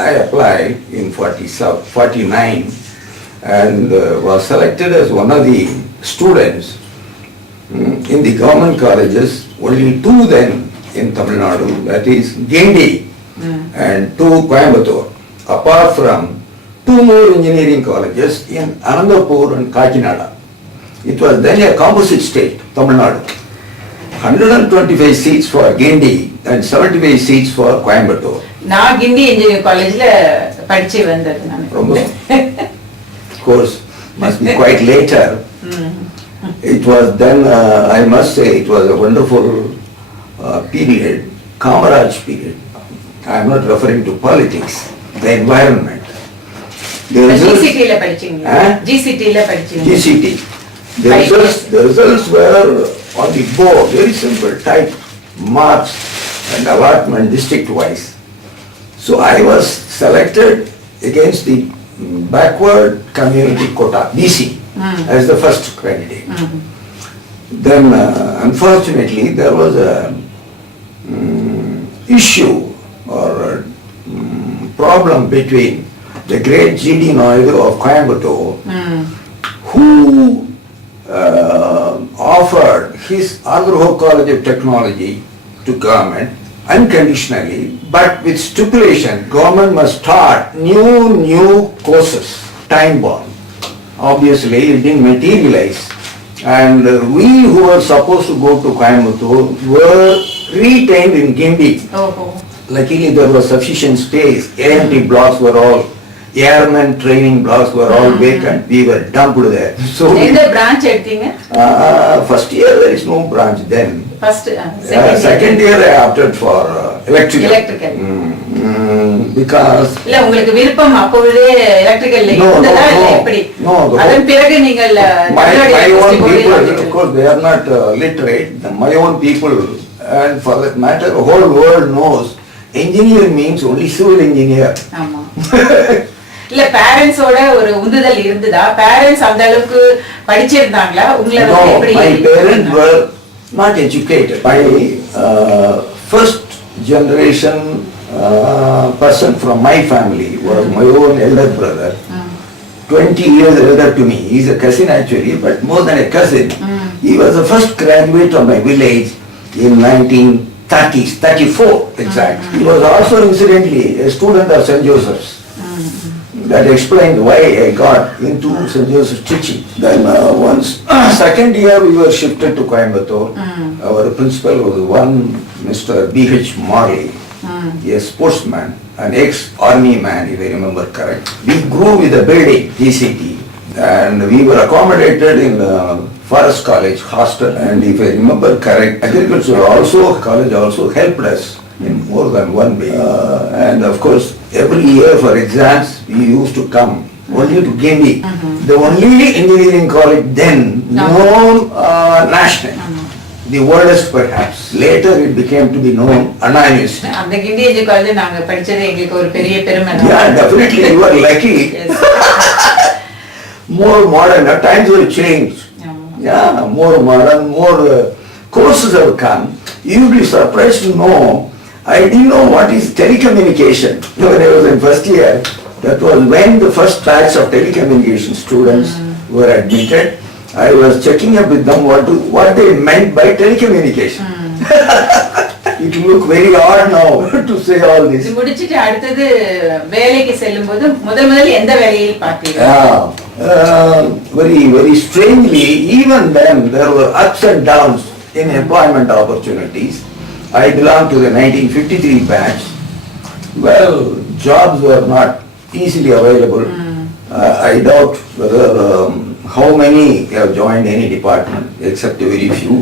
I applied in 49 and was selected as one of the students in the government colleges, only two then in Tamil Nadu, that is Gindi and two Coimbatore, apart from two more engineering colleges in Anandapur and Kakinada. It was then a composite state, Tamil Nadu. 125 seats for Gindi and 75 seats for Coimbatore. நான் கிண்டி engineering காலேஜ்ல படிச்சு வந்தது நான். Of course, must be quite later. It was then, I must say, it was a wonderful period, Kamaraj period. I am not referring to politics, the environment. GCT la படிச்சீங்களா? GCT la படிச்சீங்க. GCT. The results were on the board, very simple, type, marks and allotment district wise. So I was selected against the backward community quota, BC, as the first candidate. Then unfortunately there was a issue or a problem between the great G.D. Naidu of Coimbatore, who offered his Andhra College of Technology to government unconditionally, but with stipulation, government must start new courses, time bound. Obviously, it didn't materialize. And we who were supposed to go to Coimbatore were retained in Gindi. Luckily, there was sufficient space. A&T blocks were all, airmen training blocks were all vacant. We were dumped there. So, in the branch, first year there is no branch then. Second year I opted for electrical. Because இல்ல உங்களுக்கு விருப்பம் அப்பவே electrical இல்ல எப்படி அதன் பிறகு நீங்கள் my own people, of course they are not literate, my own people, and for that matter the whole world knows engineer means only civil engineer. ஆமா இல்ல பேரண்ட்ஸ் ஓட ஒரு உந்துதல் இருந்ததா? பேரண்ட்ஸ் அந்த அளவுக்கு படிச்சிருந்தாங்களா? உங்களை எப்படி? My parents were not educated. My first generation person from my family was my own elder brother, 20 years elder to me. He is a cousin actually, but more than a cousin. He was the first graduate of my village in 1930s, 34 exact. He was also incidentally a student of St. Joseph's. That explained why I got into St. Joseph's teaching. Then once, second year we were shifted to Coimbatore. Our principal was one Mr. B.H. Morley, a sportsman, an ex-army man if I remember correct. We grew with the building, GCT, and we were accommodated in Forest College hostel, and if I remember correct, agriculture college also helped us in more than one way. And of course, every year for exams, we used to come only to Gindi, the only engineering college then known national, the oldest perhaps. Later it became to be known Anna University. அந்த கிண்டி college நாங்க படிச்சது எங்களுக்கு ஒரு பெரிய பெருமை. Yeah, definitely you are lucky. More modern, at times will change. Yeah, more modern, more courses have come. You will be surprised to know, I didn't know what is telecommunication. When I was in first year, that was when the first batch of telecommunication students were admitted. I was checking up with them what they meant by telecommunication. It will look very odd now to say all this. முடிச்சிட்டு அடுத்து வேலைக்கு செல்லும்போது முதல்ல எந்த வேலையை பார்த்தீங்க? Very strangely, even then there were ups and downs in employment opportunities. I belong to the 1953 batch. Well, jobs were not easily available. I doubt whether how many have joined any department except a very few.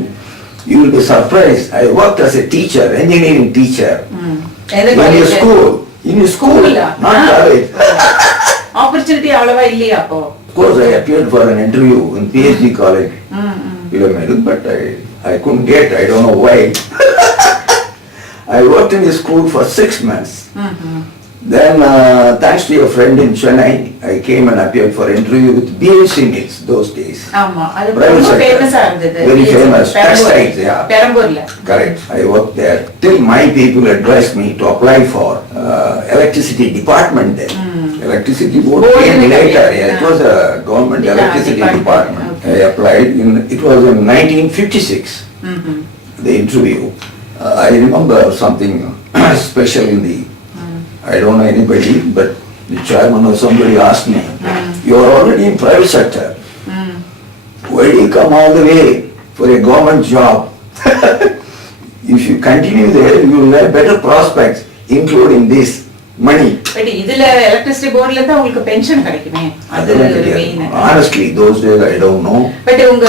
You will be surprised. I worked as a teacher, engineering teacher. In a school, not college. Opportunity அவ்வளவா இல்லையா அப்போ? Of course, I appeared for an interview in PhD college, but I couldn't get. I don't know why. I worked in the school for 6 months. Then, thanks to your friend in Chennai, I came and appeared for interview with BHC Mills those days. Very famous. Textiles, yeah. Correct. I worked there. Till my people advised me to apply for electricity department then. Electricity board Board came in later. India. Yeah, it was a government Yeah, electricity department. department. Okay. I applied it was in 1956, the interview. I remember something special in the, I don't know anybody, but the chairman or somebody asked me, you are already in private sector. Why do you come all the way for a government job? If you continue there, you will have better prospects, including this money. But இதுல electricity போர்ட்ல தான் உங்களுக்கு pension கிடைக்குமே, அது ஒரு main. Honestly, those days I don't know. But உங்க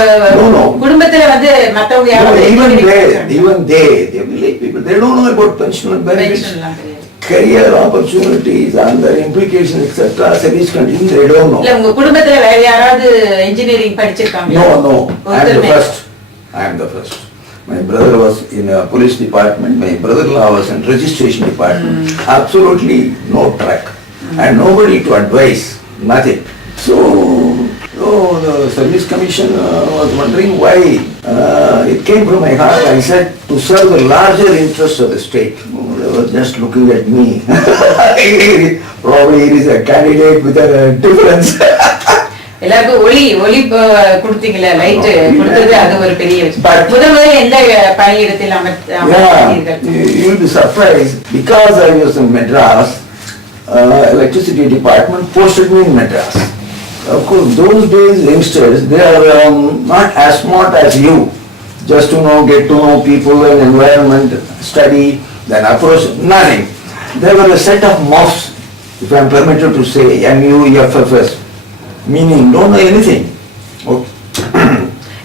No. குடும்பத்துல வந்து மத்தவங்க No, யாராவது even they village people, they don't know about pension and benefits, பென்ஷன்லாம் தெரியாது. career opportunities and their implications, etc. Service conditions, they don't know. இல்ல உங்க குடும்பத்துல வேற யாராவது இன்ஜினியரிங் படிச்சிருக்காங்க? No. I am the first. My brother was in a police department, my brother-in-law was in registration department. Absolutely no track. And nobody to advise, nothing. So the service commission was wondering why. It came from my heart. I said to serve the larger interests of the state. They were just looking at me. Probably he is a candidate with a difference. எல்லாருக்கும் ஒளி கொடுத்தீங்களா, light கொடுத்தது, அது ஒரு பெரிய விஷயம். But- முதல்ல எந்த பணியிடத்தில் அமர்த்தீர்கள்? You will be surprised. Because I was in Madras, electricity department posted me in Madras. Of course, those days youngsters, they are not as smart as you. Just to get to know people and environment, study, then approach, nothing. There were a set of muffs, if I am permitted to say, MUFFS, meaning don't know anything. Okay.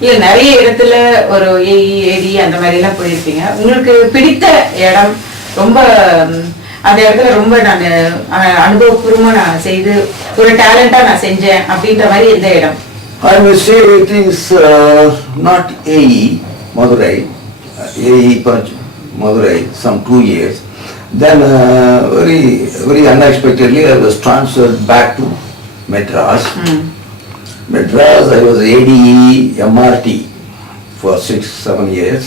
இல்ல நிறைய இடத்துல ஒரு ஏடி அந்த மாதிரி எல்லாம் போயிருப்பீங்க. உங்களுக்கு பிடித்த இடம், ரொம்ப அந்த இடத்துல ரொம்ப நான் அனுபவபூர்வமா நான் செய்து ஒரு டேலண்டா நான் செஞ்சேன் அப்படின்ற மாதிரி எந்த இடம்? I will say it is not AE, Madurai, Madurai, some 2 years. Then very unexpectedly I was transferred back to Madras. Madras, I was ADE MRT for 6-7 years.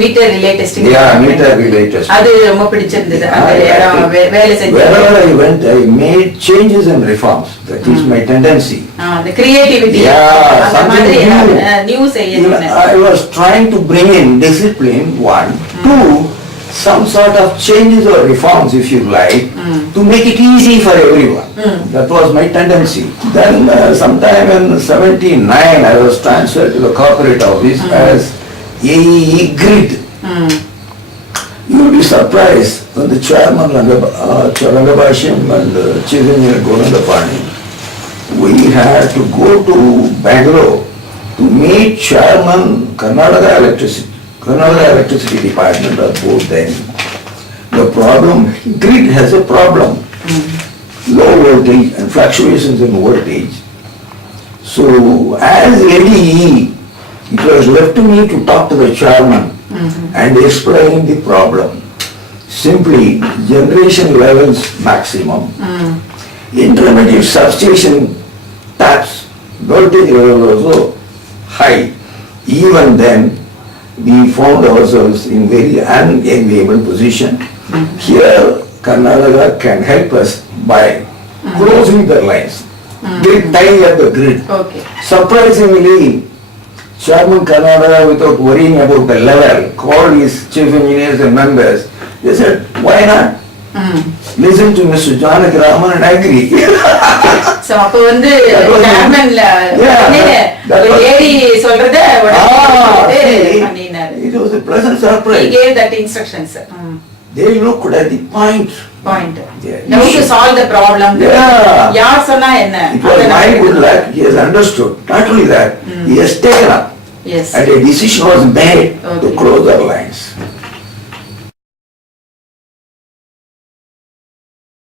Meter relay testing. Yeah, meter relay testing. அது ரொம்ப பிடிச்சிருந்தது. அந்த இடம் வேலை செஞ்சு Wherever I went, I made changes and reforms. That is my tendency. the creativity. Yeah, அந்த something மாதிரி new. New செய்யணும். I was trying to bring in discipline, one. Two, some sort of changes or reforms, if you like, to make it easy for everyone. That was my tendency. Then sometime in 79, I was transferred to the corporate office as AE Grid. You will be surprised when the chairman Charangabashim and Chief Engineer Gorandapani, we had to go to Bangalore to meet Chairman Karnataka Electricity Department of both them. The problem, grid has a problem. Low voltage and fluctuations in voltage. So as ADE, it was left to me to talk to the chairman and explain the problem. Simply, generation levels maximum, intermediate substation taps, voltage level also high. Even then, we found ourselves in very unenviable position. Here, Karnataka can help us by closing the lines, tying up the grid. Okay. Surprisingly, Chairman Karnataka, without worrying about the level, called his chief engineers and members. They said, why not? Listen to Mr. Janaki Raman and agree. So அப்ப வந்து That was- சேர்மன்ல that was- ஏடி சொல்றத see, பண்ணினாரு. it was a pleasant He surprise. gave that instructions. They looked at the point. Point. Yeah. How to solve the problem. Yeah. யார் சொன்னா என்ன? It was my good luck, he has understood. Not only that, he has taken up. Yes. And a decision was made to Okay. close our lines.